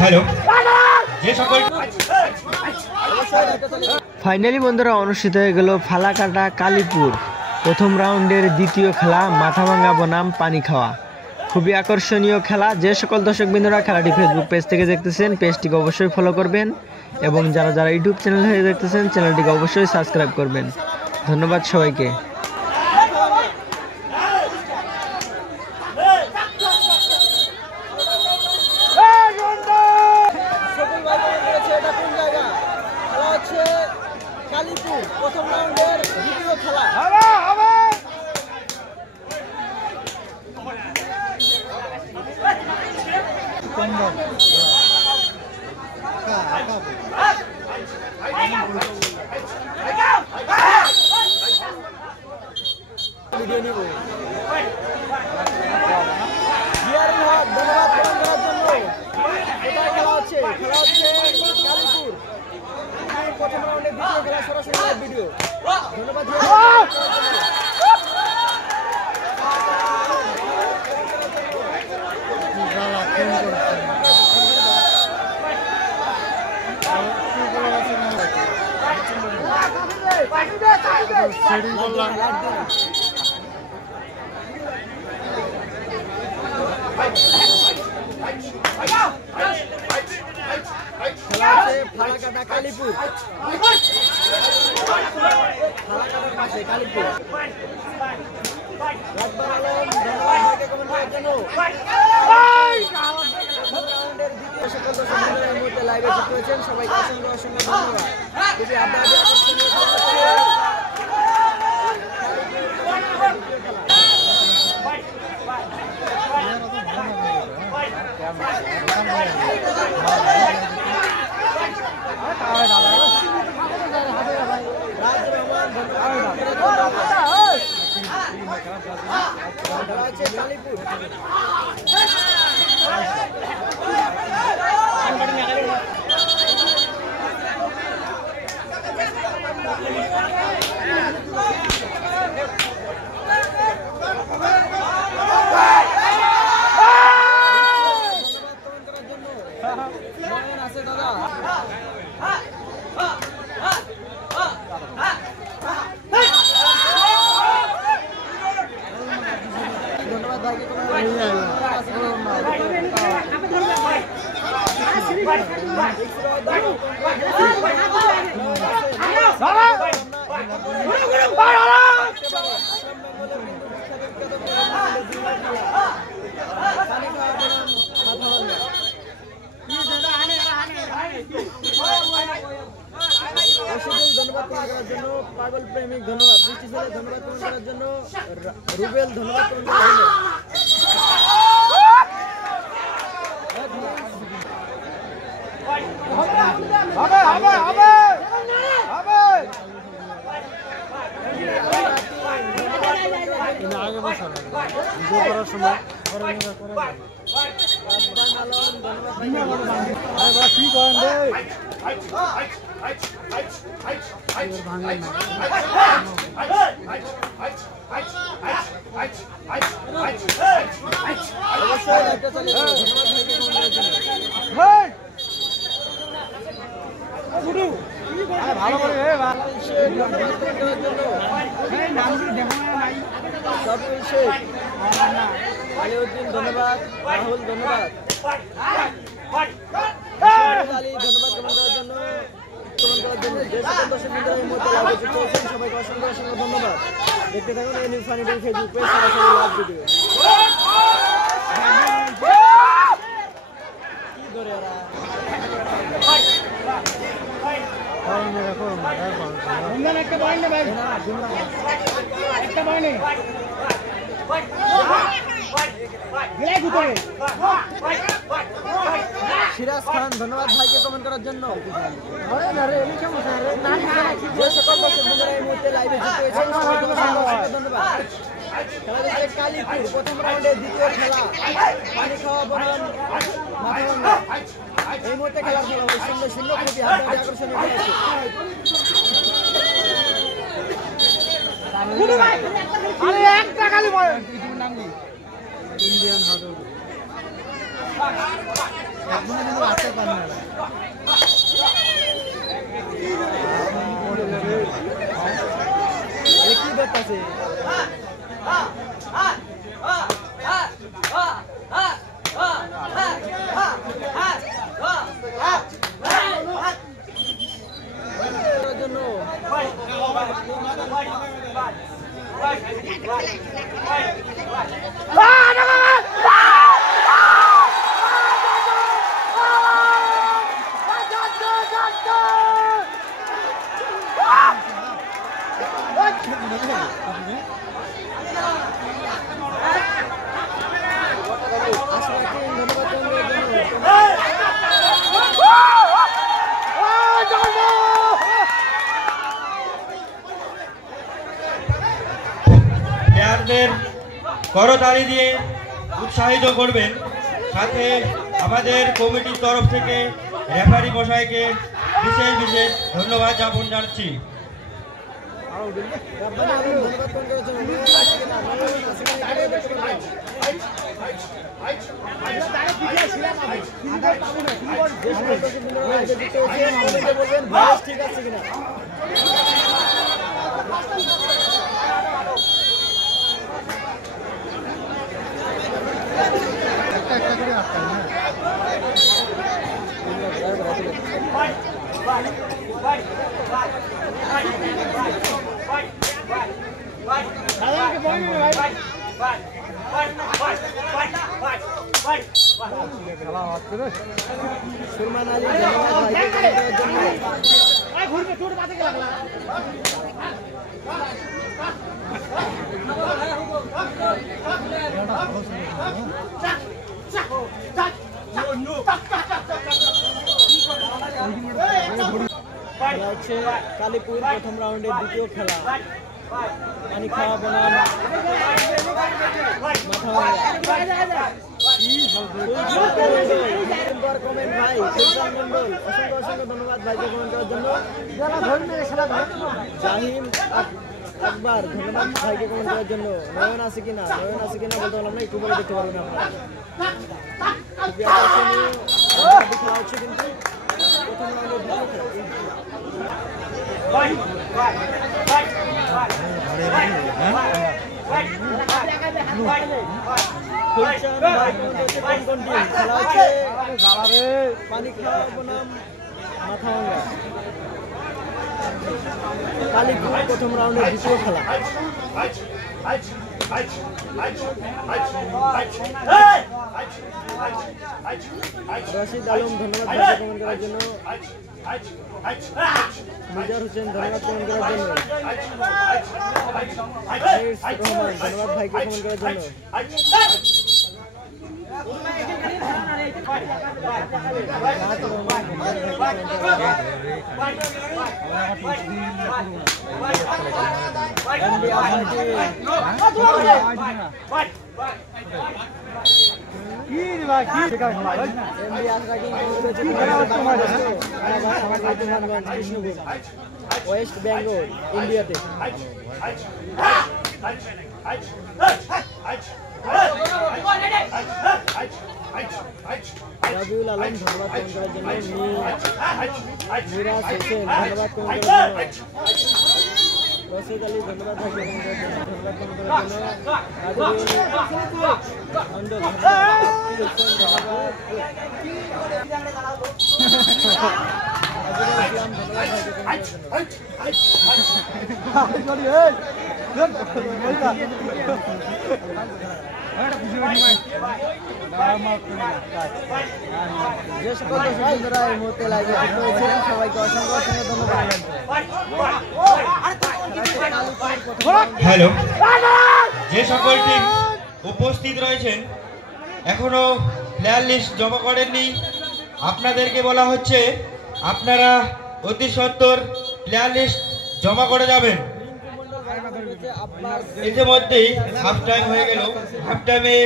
Hello finally বন্ধুরা অনুষ্ঠিত হয়ে গেল ফালাকাটা কালীপুর প্রথম রাউন্ডের দ্বিতীয় খেলা মাথাভাঙ্গা বনাম পানি খাওয়া। খুবই আকর্ষণীয় খেলা। যে সকল দর্শক বিন্দুরা খেলাটি ফেসবুক পেজ থেকে দেখতেছেন পেজটিকে অবশ্যই ফলো করবেন এবং যারা যারা ইউটিউব চ্যানেল থেকে দেখতেছেন চ্যানেলটিকে অবশ্যই সাবস্ক্রাইব করবেন। ধন্যবাদ সবাইকে। কালীপুর প্রথম রাউন্ডের দ্বিতীয় খেলা ভিডিও নিব ধন্যবাদ করার জন্য কোথায় খেলা হচ্ছে কালীপুর প্রথম রাউন্ডে দ্বিতীয় খেলা সরাসরি ভিডিও ধন্যবাদ ফালাকাটা কালীপুর ফালাকাটার পাশে কালীপুর লাইভে যুক্ত হয়েছেন সবাইকে অসংখ্য অসংখ্য ধন্যবাদ। খুবই আড্ডাবাজি আকর্ষণীয় আছে দাদা ধন্যবাদ ভাইকে ধন্যবাদ করার জন্য পাগল প্রেমিক ধন্যবাদ বৃষ্টি ছেলে ধন্যবাদ করার জন্য রুবেল ধন্যবাদ করার জন্য আগে বসা ভিডিও করার সময় কি করেন রে ভালো করে আলিউদ্দিন ধন্যবাদ রাহুল ধন্যবাদ আলী ধন্যবাদ কমেন্ট করার জন্য যে সকল দর্শক বন্ধুরা এই মুহূর্তে লাইভে যুক্ত হয়েছেন সবাইকে অসংখ্য অসংখ্য ধন্যবাদ। দেখতে থাকুন এই news funny TV Facebook page সরাসরি লাইভ ভিডিও। কি ধরে এরা একটা বয়ন ভাই একটা বয়ন সিরাজ খান ধন্যবাদ ভাইকে কমেন্ট করার জন্য। যে সকল দর্শক বন্ধুরা এই মুহূর্তে লাইভে যুক্ত হয়েছেন সবাইকে ধন্যবাদ। খেলা দেখছে কালীপুর প্রথম রাউন্ডের দ্বিতীয় খেলা পানি খাওয়া বনাম মাথাভাঙ্গা। এই মুহূর্তে খেলার খেলা হবে 0-0 খুবই হাড্ডাহাড্ডি আকর্ষণীয় খেলা। ইন্ডিয়ান হার্ড কি দেখতেছে জন্য প্লেয়ারদের করতালি দিয়ে উৎসাহিত করবেন, সাথে আমাদের কমিটির তরফ থেকে রেফারি মশাইকে বিশেষ বিশেষ ধন্যবাদ জ্ঞাপন জানাচ্ছি। ঠিক আছে কিনা সুরমান আলী হচ্ছে কালীপুর প্রথম রাউন্ডের দ্বিতীয় খেলা পানি খাওয়া বনাম কমেন্ট ভাই সুলতান মন্ডল অসংখ্য অসংখ্য ধন্যবাদ ভাইকে কমেন্ট করার জন্য। জাহিম আকবর ধন্যবাদ ভাইকে কমেন্ট করার জন্য। নয়ন আছে কিনা বলতে পারলাম না, একটু বলে দেখতে পারবেন আপনারা। খুবই আকর্ষণীয় খেলা হচ্ছে কিন্তু প্রথম রাউন্ডের দ্বিতীয় পানি খাওয়া বনাম মাথাভাঙ্গা কালীপুর প্রথম রাউন্ডের দ্বিতীয় খেলা। রশিদ আলম ধন্যবাদ ভাইকে কমেন্ট করার জন্য। মিজার হোসেন ধন্যবাদ কমেন্ট করার জন্য। রহমান ধন্যবাদ ভাইকে কমেন্ট করার জন্য। ওয়েস্ট বেঙ্গল ইন্ডিয়াতে রাবিউল আলম ধন্যবাদ কমেন্ট করার জন্য। মিরাজ হোসেন ধন্যবাদ কমেন্ট করার জন্য। রশিদ আলী ধন্যবাদ ভাইকে কমেন্ট করার জন্য। ধন্যবাদ কমেন্ট করার জন্য। মন্ডল যে সকল দর্শক বন্ধুরা এই মুহূর্তে লাইভে যুক্ত হয়েছেন সবাইকে অসংখ্য অসংখ্য ধন্যবাদ। হ্যালো, যে সকল টিম উপস্থিত রয়েছেন এখনো প্লেয়ার লিস্ট জমা করেননি, আপনাদেরকে বলা হচ্ছে আপনারা অতি সত্বর প্লেয়ার লিস্ট জমা করে যাবেন। ইতিমধ্যেই হাফ টাইম হয়ে গেল। হাফ টাইমে